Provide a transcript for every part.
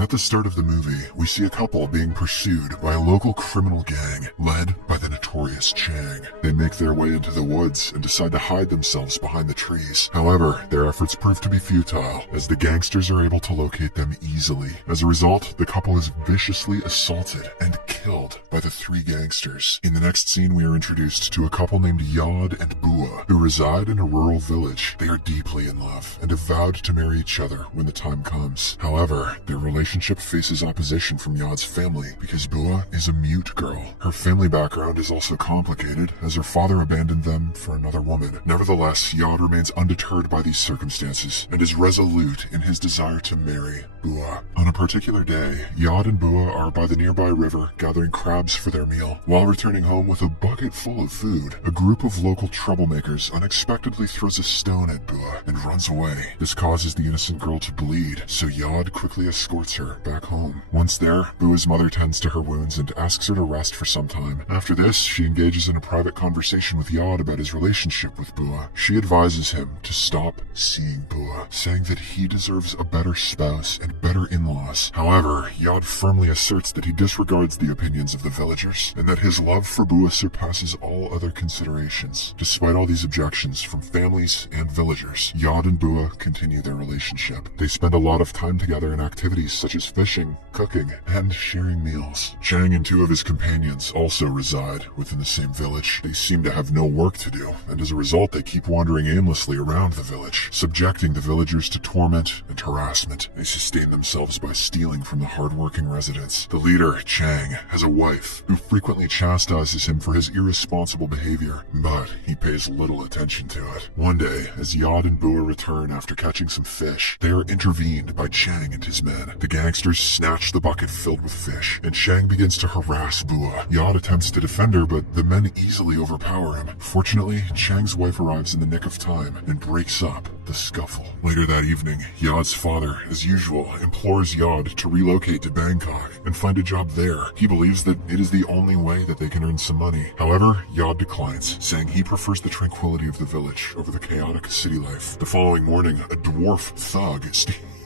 At the start of the movie, we see a couple being pursued by a local criminal gang led by the notorious Chang. They make their way into the woods and decide to hide themselves behind the trees. However, their efforts prove to be futile as the gangsters are able to locate them easily. As a result, the couple is viciously assaulted and killed by the three gangsters. In the next scene, we are introduced to a couple named Yod and Bua who reside in a rural village. They are deeply in love and have vowed to marry each other when the time comes. However, their relationship faces opposition from Yod's family because Bua is a mute girl. Her family background is also complicated as her father abandoned them for another woman. Nevertheless, Yod remains undeterred by these circumstances and is resolute in his desire to marry Bua. On a particular day, Yod and Bua are by the nearby river gathering crabs for their meal. While returning home with a bucket full of food, a group of local troublemakers unexpectedly throws a stone at Bua and runs away. This causes the innocent girl to bleed, so Yod quickly escorts her back home. Once there, Bua's mother tends to her wounds and asks her to rest for some time. After this, she engages in a private conversation with Yod about his relationship with Bua. She advises him to stop seeing Bua, saying that he deserves a better spouse and better in-laws. However, Yod firmly asserts that he disregards the opinions of the villagers and that his love for Bua surpasses all other considerations. Despite all these objections from families and villagers, Yod and Bua continue their relationship. They spend a lot of time together in activities such as fishing, cooking, and sharing meals. Chang and two of his companions also reside within the same village. They seem to have no work to do, and as a result they keep wandering aimlessly around the village, subjecting the villagers to torment and harassment. They sustain themselves by stealing from the hardworking residents. The leader, Chang, has a wife who frequently chastises him for his irresponsible behavior, but he pays little attention to it. One day, as Yod and Bua return after catching some fish, they are intervened by Chang and his men. The gangsters snatch the bucket filled with fish, and Chang begins to harass Bua. Yod attempts to defend her, but the men easily overpower him. Fortunately, Chang's wife arrives in the nick of time and breaks up the scuffle. Later that evening, Yod's father, as usual, implores Yod to relocate to Bangkok and find a job there. He believes that it is the only way that they can earn some money. However, Yod declines, saying he prefers the tranquility of the village over the chaotic city life. The following morning, a dwarf thug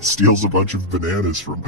steals a bunch of bananas from...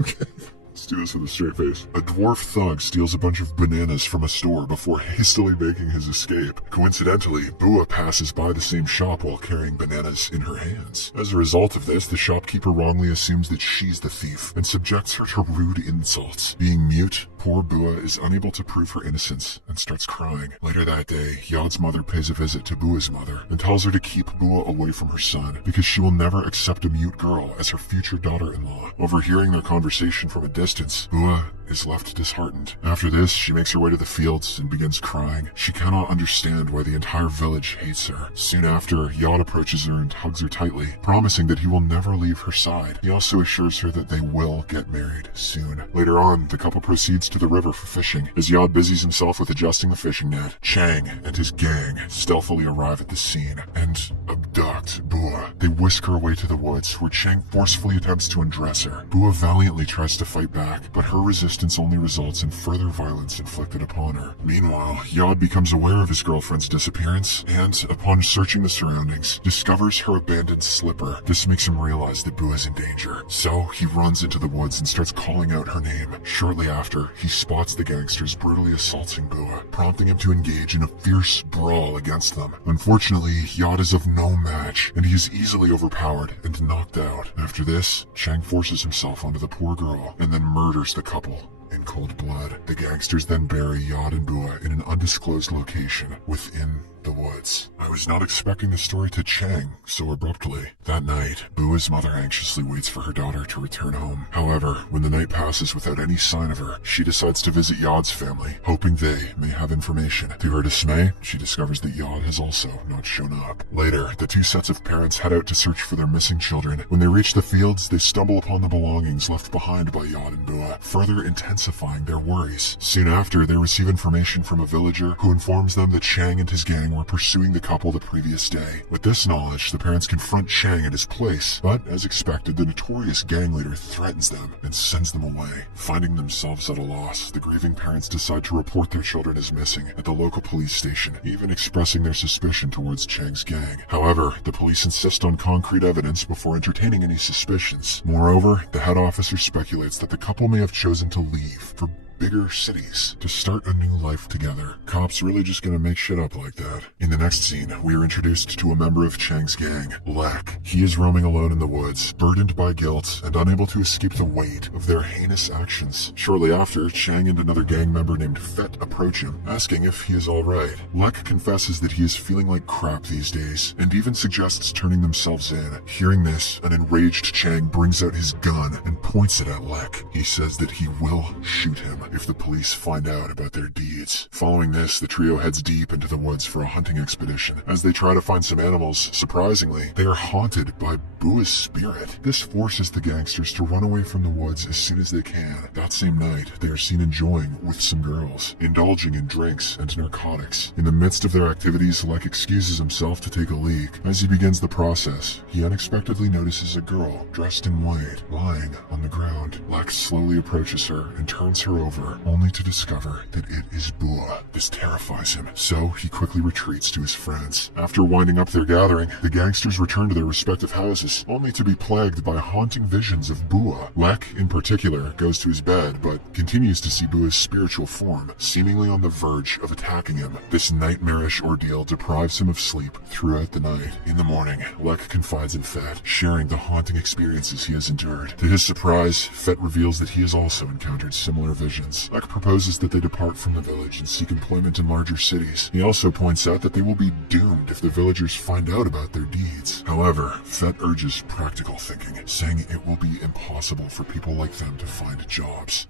Okay. Let's do this with a straight face. A dwarf thug steals a bunch of bananas from a store before hastily making his escape. Coincidentally, Bua passes by the same shop while carrying bananas in her hands. As a result of this, the shopkeeper wrongly assumes that she's the thief and subjects her to rude insults. Being mute, poor Bua is unable to prove her innocence and starts crying. Later that day, Yod's mother pays a visit to Bua's mother and tells her to keep Bua away from her son because she will never accept a mute girl as her future daughter-in-law. Overhearing their conversation from a distance, Bua is left disheartened. After this, she makes her way to the fields and begins crying. She cannot understand why the entire village hates her. Soon after, Yod approaches her and hugs her tightly, promising that he will never leave her side. He also assures her that they will get married soon. Later on, the couple proceeds to the river for fishing. As Yod busies himself with adjusting the fishing net, Chang and his gang stealthily arrive at the scene and abduct Bua. They whisk her away to the woods, where Chang forcefully attempts to undress her. Bua valiantly tries to fight back, but her resistance only results in further violence inflicted upon her. Meanwhile, Yod becomes aware of his girlfriend's disappearance and, upon searching the surroundings, discovers her abandoned slipper. This makes him realize that Bua is in danger, so he runs into the woods and starts calling out her name. Shortly after, he spots the gangsters brutally assaulting Bua, prompting him to engage in a fierce brawl against them. Unfortunately, Yod is of no match, and he is easily overpowered and knocked out. After this, Chang forces himself onto the poor girl and then murders the couple in cold blood. The gangsters then bury Yod and Bua in an undisclosed location within the woods. I was not expecting the story to Chang so abruptly. That night, Bua's mother anxiously waits for her daughter to return home. However, when the night passes without any sign of her, she decides to visit Yod's family, hoping they may have information. To her dismay, she discovers that Yod has also not shown up. Later, the two sets of parents head out to search for their missing children. When they reach the fields, they stumble upon the belongings left behind by Yod and Bua, further intensifying intensifying their worries. Soon after, they receive information from a villager who informs them that Chang and his gang were pursuing the couple the previous day. With this knowledge, the parents confront Chang at his place, but as expected, the notorious gang leader threatens them and sends them away. Finding themselves at a loss, the grieving parents decide to report their children as missing at the local police station, even expressing their suspicion towards Chang's gang. However, the police insist on concrete evidence before entertaining any suspicions. Moreover, the head officer speculates that the couple may have chosen to leave for bigger cities to start a new life together. Cops really just gonna make shit up like that. In the next scene, we are introduced to a member of Chang's gang, Lek. He is roaming alone in the woods, burdened by guilt and unable to escape the weight of their heinous actions. Shortly after, Chang and another gang member named Fet approach him, asking if he is alright. Lek confesses that he is feeling like crap these days, and even suggests turning themselves in. Hearing this, an enraged Chang brings out his gun and points it at Lek. He says that he will shoot him if the police find out about their deeds. Following this, the trio heads deep into the woods for a hunting expedition. As they try to find some animals, surprisingly, they are haunted by Bua's spirit. This forces the gangsters to run away from the woods as soon as they can. That same night, they are seen enjoying with some girls, indulging in drinks and narcotics. In the midst of their activities, Lek excuses himself to take a leak. As he begins the process, he unexpectedly notices a girl dressed in white lying on the ground. Lek slowly approaches her and turns her over, only to discover that it is Bua. This terrifies him, so he quickly retreats to his friends. After winding up their gathering, the gangsters return to their respective houses, only to be plagued by haunting visions of Bua. Lek, in particular, goes to his bed, but continues to see Bua's spiritual form, seemingly on the verge of attacking him. This nightmarish ordeal deprives him of sleep throughout the night. In the morning, Lek confides in Fet, sharing the haunting experiences he has endured. To his surprise, Fet reveals that he has also encountered similar visions. Lek proposes that they depart from the village and seek employment in larger cities. He also points out that they will be doomed if the villagers find out about their deeds. However, Fet urges practical thinking, saying it will be impossible for people like them to find jobs.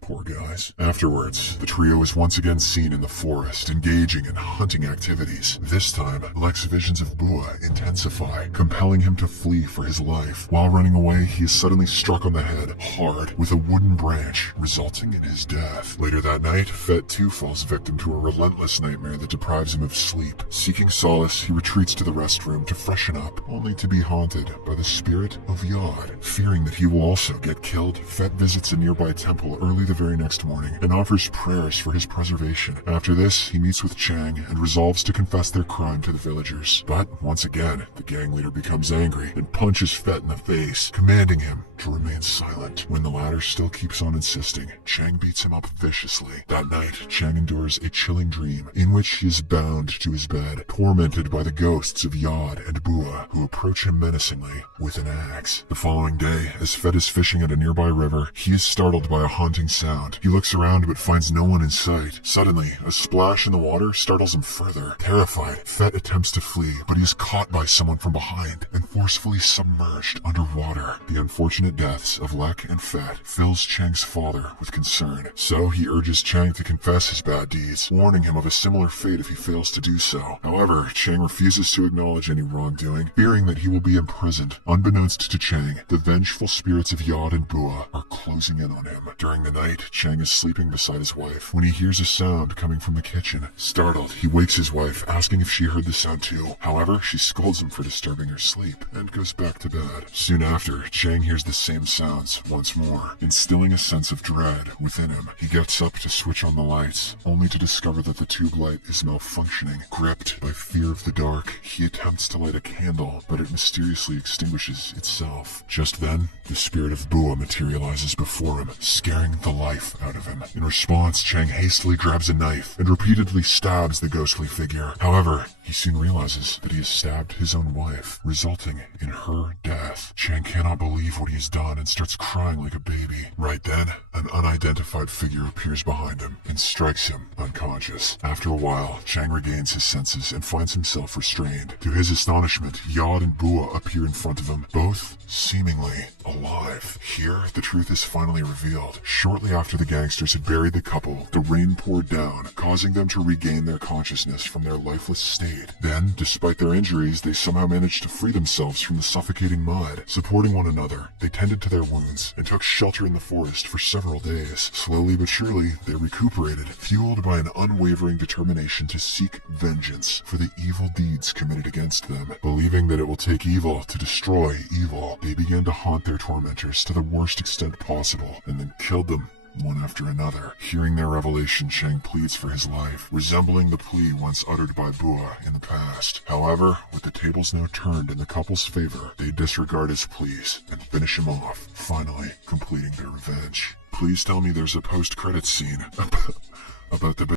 Poor guys. Afterwards, the trio is once again seen in the forest, engaging in hunting activities. This time, Lek's visions of Bua intensify, compelling him to flee for his life. While running away, he is suddenly struck on the head, hard, with a wooden branch, resulting in his death. Later that night, Fet too falls victim to a relentless nightmare that deprives him of sleep. Seeking solace, he retreats to the restroom to freshen up, only to be haunted by the spirit of Yod. Fearing that he will also get killed, Fet visits a nearby temple early the very next morning and offers prayers for his preservation. After this, he meets with Chang and resolves to confess their crime to the villagers. But once again, the gang leader becomes angry and punches Fet in the face, commanding him to remain silent. When the latter still keeps on insisting, Chang beats him up viciously. That night, Chang endures a chilling dream in which he is bound to his bed, tormented by the ghosts of Yod and Bua, who approach him menacingly with an axe. The following day, as Fet is fishing at a nearby river, he is startled by a haunting sound. He looks around but finds no one in sight. Suddenly, a splash in the water startles him further. Terrified, Fet attempts to flee, but he is caught by someone from behind and forcefully submerged underwater. The unfortunate deaths of Lek and Fet fills Chang's father with concern, so he urges Chang to confess his bad deeds, warning him of a similar fate if he fails to do so. However, Chang refuses to acknowledge any wrongdoing, fearing that he will be imprisoned. Unbeknownst to Chang, the vengeful spirits of Yod and Bua are closing in on him. During the night, Chang is sleeping beside his wife when he hears a sound coming from the kitchen. Startled, he wakes his wife, asking if she heard the sound too. However, she scolds him for disturbing her sleep and goes back to bed. Soon after, Chang hears the same sounds once more, instilling a sense of dread within him. He gets up to switch on the lights, only to discover that the tube light is malfunctioning. Gripped by fear of the dark, he attempts to light a candle, but it mysteriously extinguishes itself. Just then, the spirit of Bua materializes before him, scaring the life out of him. In response, Chang hastily grabs a knife and repeatedly stabs the ghostly figure. However, he soon realizes that he has stabbed his own wife, resulting in her death. Chang cannot believe what he has done and starts crying like a baby. Right then, an unidentified figure appears behind him and strikes him unconscious. After a while, Chang regains his senses and finds himself restrained. To his astonishment, Yod and Bua appear in front of him, both seemingly alive. Here, the truth is finally revealed. Shortly after the gangsters had buried the couple, the rain poured down, causing them to regain their consciousness from their lifeless state. Then, despite their injuries, they somehow managed to free themselves from the suffocating mud. Supporting one another, they tended to their wounds and took shelter in the forest for several several days. Slowly but surely, they recuperated, fueled by an unwavering determination to seek vengeance for the evil deeds committed against them. Believing that it will take evil to destroy evil, they began to haunt their tormentors to the worst extent possible, and then killed them one after another. Hearing their revelation, Chang pleads for his life, resembling the plea once uttered by Bua in the past. However, with the tables now turned in the couple's favor, they disregard his pleas and finish him off, finally completing their revenge. Please tell me there's a post-credits scene about the